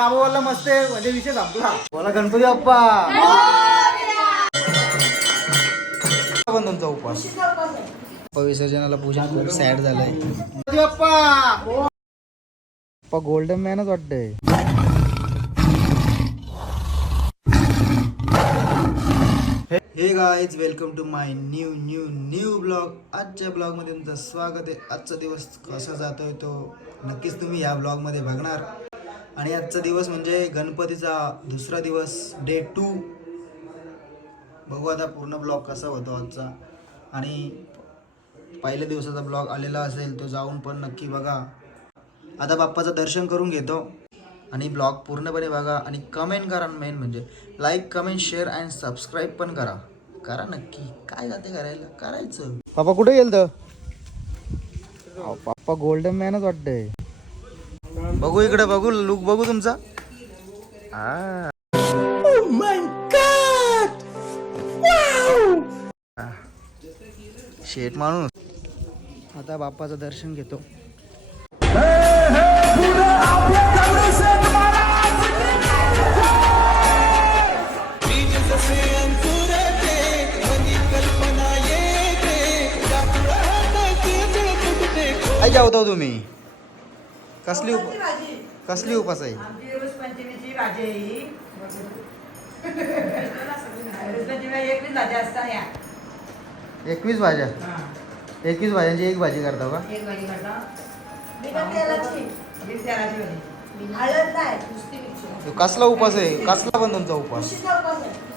बाबाला मस्त आहे म्हणजे विषय संपला. बोला गणपती बाप्पा. पण तुमचा उपवास. विसर्जनाला पूजा खूप सॅड झालंय. गणपती बाप्पा. गोल्डन मॅनच वाटतंय. Hey guys welcome to my new new new blog आजच्या ब्लॉगमध्ये तुमचं स्वागत आहे. आजचा दिवस कसा जातोय तो नक्कीच तुम्ही या ब्लॉगमध्ये बघणार. आणि आजचा दिवस म्हणजे गणपतीचा दुसरा दिवस डे टू बघू आता पूर्ण ब्लॉग कसा होतो आजचा. आणि पहिल्या दिवसाचा ब्लॉग आलेला असेल तो जाऊन पण नक्की बघा. आता बाप्पाचं दर्शन करून घेतो. आणि ब्लॉग पूर्णपणे बघा आणि कमेंट करा मेन म्हणजे. Like comment share and subscribe पण करा. करा नक्की. काय जाते करायला? करायचं. बाप्पा कुठे गेल तर बाप्पा गोल्डन मॅनच वाटतंय. बघू इकडे बघू लुक बघू तुमचा. आ. शेट माणूस. आता बाप्पाचं दर्शन घेतो. काय जेवतो तुम्ही. कसली उप कसली उपास आहे? आमची रोज पंचमीची भाजी आहे ही. रोज पंचमीला एकवीस भाज्या असतात एकवीस भाज्या? एकवीस भाज्यांची एक भाजी करता का? एक भाजी करता. बिना तेलाची. बिन तेलाची भाजी. हळद नाही नुसती मिरची. तो कसला उपास आहे? कसला पण तुमचा उपास? म्हशीचा उपास आहे.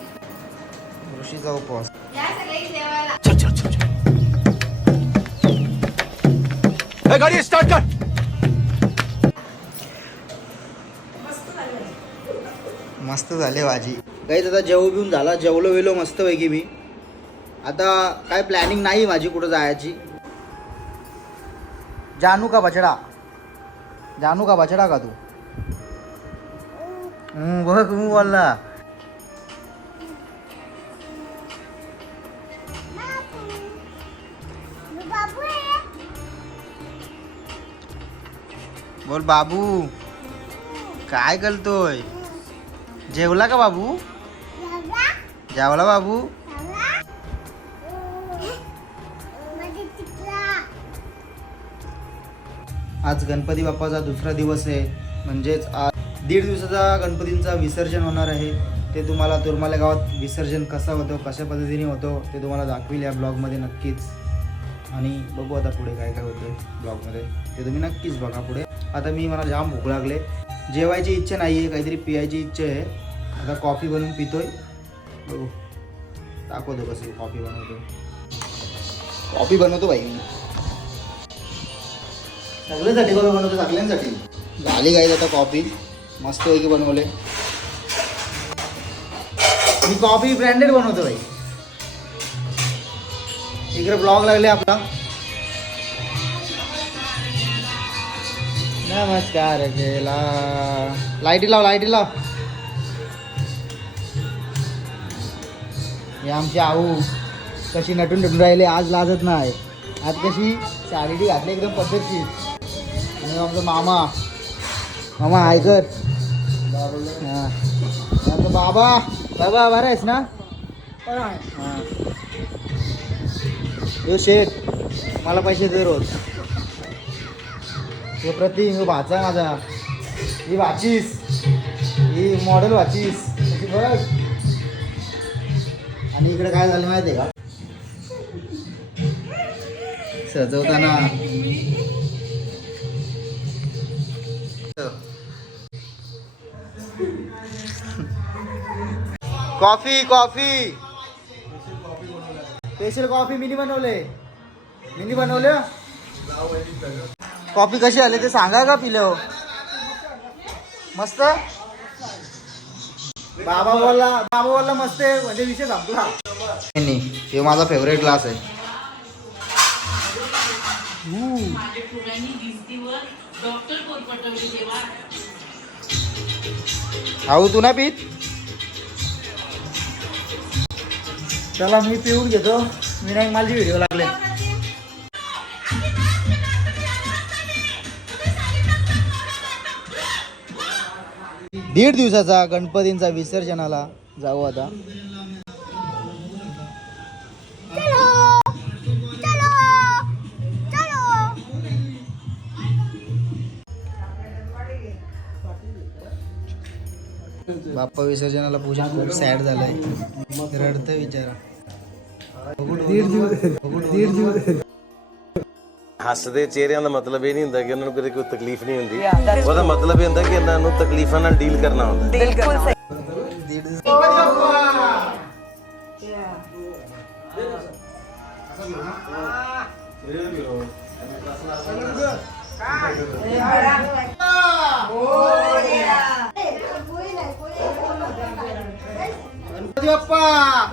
ऋषीचा उपवास मस्त झाले भाजी. काही आता जेव बिवून झाला. जेवलो वेलो मस्त पैकी मी. आता काय प्लॅनिंग नाही माझी कुठं जायची. जानू का बछडा? जानू का बछडा का तू? बघ तू बोलला. बोल बाबू. काय करतोय? जेवला का बाबू? जेवला बाबू? आज गणपती बाप्पाचा दुसरा दिवस आहे. म्हणजेच आज दीड दिवसाचा गणपतींचा विसर्जन होणार आहे. ते तुम्हाला तुरमाल्या गावात विसर्जन कसा होतो कशा पद्धतीने होतो ते तुम्हाला दाखवील या ब्लॉगमध्ये नक्कीच. आणि बघू आता पुढे काय काय होतं ब्लॉगमध्ये. ते तुम्ही नक्कीच बघा पुढे. आता मी मला जाम भूक लागले. जेवायची इच्छा नाही आहे काहीतरी पियायची इच्छा आहे. आता कॉफी बनवून पितोय. बघू. दाखवतो कसं कॉफी बनवतो कॉफी बनवतो बाई मी. सगळ्यांसाठी कॉफी बनवतो सगळ्यांसाठी. झाली काय आता कॉफी मस्त पैकी बनवले. मी कॉफी ब्रँडेड बनवतो बाई इकडे ब्लॉग लागले आपला. नमस्कार केला. लाईटी लाव लाईटी लाव. हे आमची आऊ कशी नटून नटून राहिली आज लाजत नाही. आज कशी साडी घातली एकदम पद्धतशीर. आणि आमचा मामा. मामा ऐकत हां. आमचा बाबा. बाबा बरं आहेस ना? हां. यो शेठ मला पैसे दे रोज. तो प्रतिम ह्यो भाचा माझा. ही वाचीस. ही मॉडेल वाचीस. बघ. आणि इकडे काय झालं माहिती आहे का? सजवताना. Coffee coffee. Special coffee mini बनवले. मिनी बनवले? कॉफी कशी आली ते सांगा का पिले हो? मस्त? बाबा बोलला बाबा बोलला मस्त आहे म्हणजे विषय संपला. नाही हे माझा फेवरेट ग्लास आहे. आऊ तू ना पीत? चला मी पिऊन घेतो. विनायक माझी व्हिडिओ लागले. दीड दिवसाचा गणपतींचा विसर्जनाला जाऊ आता. बाप्पा विसर्जनाला पूजन खूप सॅड झालंय. रडतं विचारा. दीड दिवस दीड दिवस. ਹੱਸਦੇ ਚਿਹਰਿਆਂ ਦਾ ਮਤਲਬ ਇਹ ਨਹੀਂ ਹੁੰਦਾ ਕਿ ਉਹਨਾਂ ਨੂੰ ਕਦੇ ਕੋਈ ਤਕਲੀਫ ਨਹੀਂ ਹੁੰਦੀ ਉਹਦਾ ਮਤਲਬ ਇਹ ਹੁੰਦਾ ਕਿ ਇਹਨਾਂ ਨੂੰ ਤਕਲੀਫਾਂ ਨਾਲ ਡੀਲ ਕਰਨਾ ਹੁੰਦਾ ਬਿਲਕੁਲ ਸਹੀ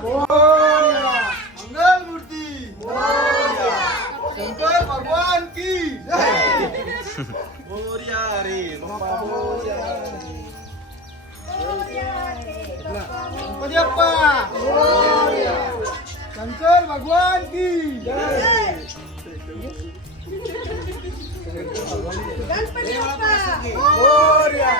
Oh, yeah. मोरया रे बाप्पा मोरया गणपती बाप्पा शंकर भगवान की मोरया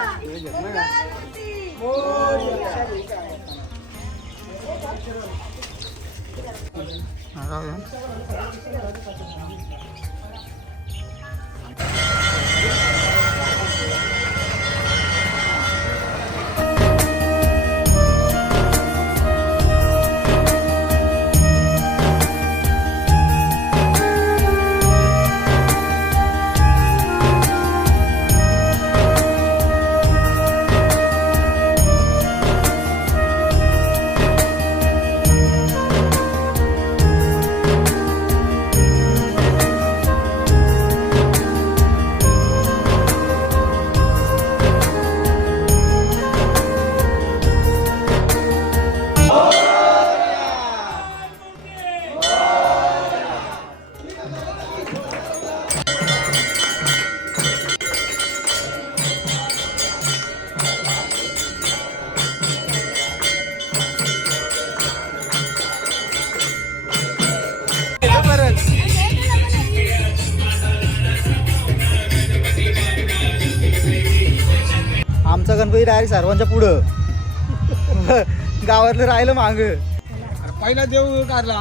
आमचा गणपती डायरेक्ट सर्वांच्या पुढं. गावातलं राहिलं माग. पहिला देव काढला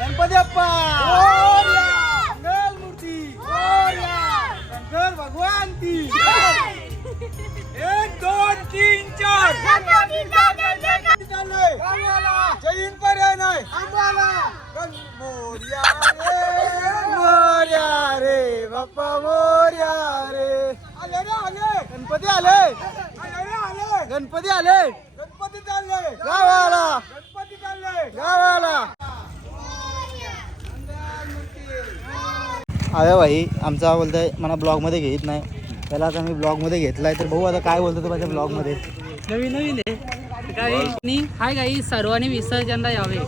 गणपती बाप्पा. मंगल मूर्ती. शंकर भगवान की एक दोन तीन चार. जैन पर्याय नाही आंबाला गण- मोरया रे मोरया रे बाप्पा मोरया रे. आले रे आले. गणपती आले. आले रे आले. गणपती आले. गणपती चालले. गावाला. गणपती चालले. गावाला. अरे भाई आमचा बोलतोय मला ब्लॉगमध्ये घेत नाही. त्याला आता मी ब्लॉगमध्ये घेतलाय. तर भाऊ आता काय बोलतो तो माझ्या ब्लॉगमध्ये. नवीन नवीन आहे. काही हाय काही सर्वांनी विसर्जनला यावे.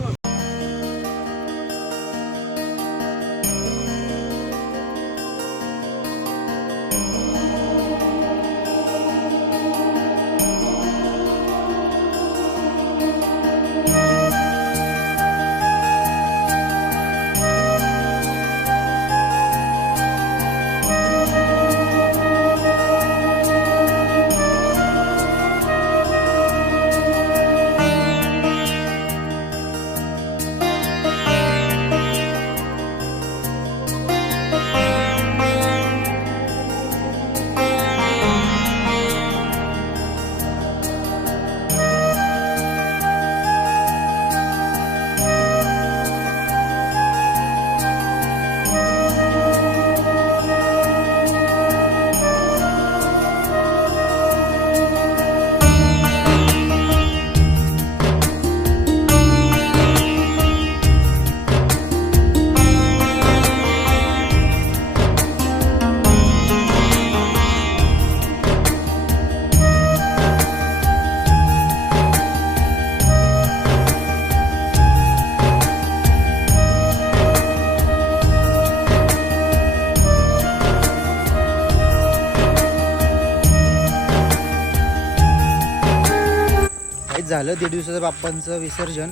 झालं. दीड दिवसाचं बाप्पांचं विसर्जन.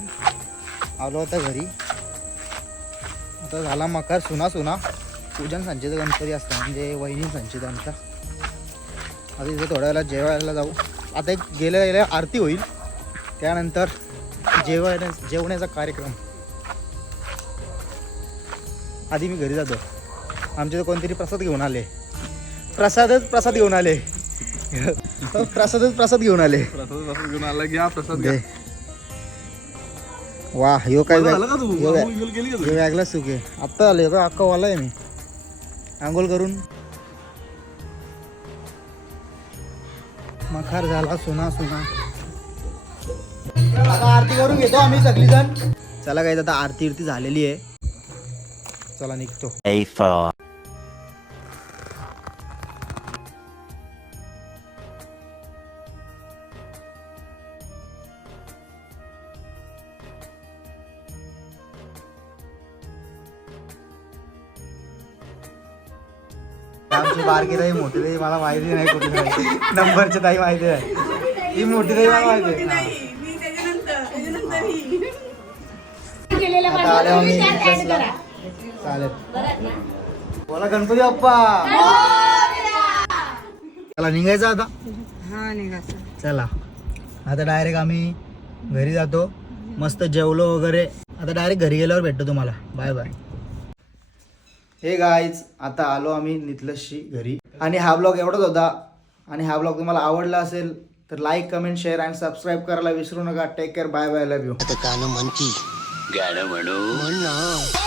आलो होता घरी. आता झाला मकार सुना सुना. पूजन संचित गणपती असतं. म्हणजे वहिनी संचित आमचा. आता इथे थोड्या वेळा जेवायला जाऊ. आता एक गेल्या गेल्या आरती होईल. त्यानंतर जेवण जेवण्याचा कार्यक्रम. आधी मी घरी जातो. आमच्या कोणतरी प्रसाद घेऊन आले. प्रसादच प्रसाद घेऊन आले. प्रसादच प्रसाद घेऊन आले. घेऊन आला. घ्या प्रसाद दे. वा ह्यो काय झालं का तू? ह्यो काय- आंघोळ बिंघोळ केली का तू? वेगळा सुख आहे आत्ता आले का अक्का वाला आहे मी. आंघोळ करून. मखार झाला सुना सुना. आता आरती करून घेतो आम्ही सगळी जण चला काय आता आरती इरती झालेली आहे. चला निघतो. आमची बारकी ताई मोठी ताई मला माहिती नाही कुठे नाही नंबरची ताई माहिती आहे. ही मोठी ताई मला माहिती आहे. हा. आता आले आम्ही इतिहासला. चालेल. बोला गणपती बाप्पा. चला निघायचं आता. हा चला. आता डायरेक्ट आम्ही घरी जातो. मस्त जेवलो वगैरे. आता डायरेक्ट घरी गेल्यावर भेटतो तुम्हाला. बाय बाय हे गाईज आता आलो आम्ही नितलसशी घरी. आणि हा ब्लॉग एवढाच होता. आणि हा ब्लॉग तुम्हाला आवडला असेल तर लाईक कमेंट शेअर आणि सबस्क्राईब करायला विसरू नका. Take care bye bye love you गाणं म्हणती गाणं म्हणू. म्हण ना.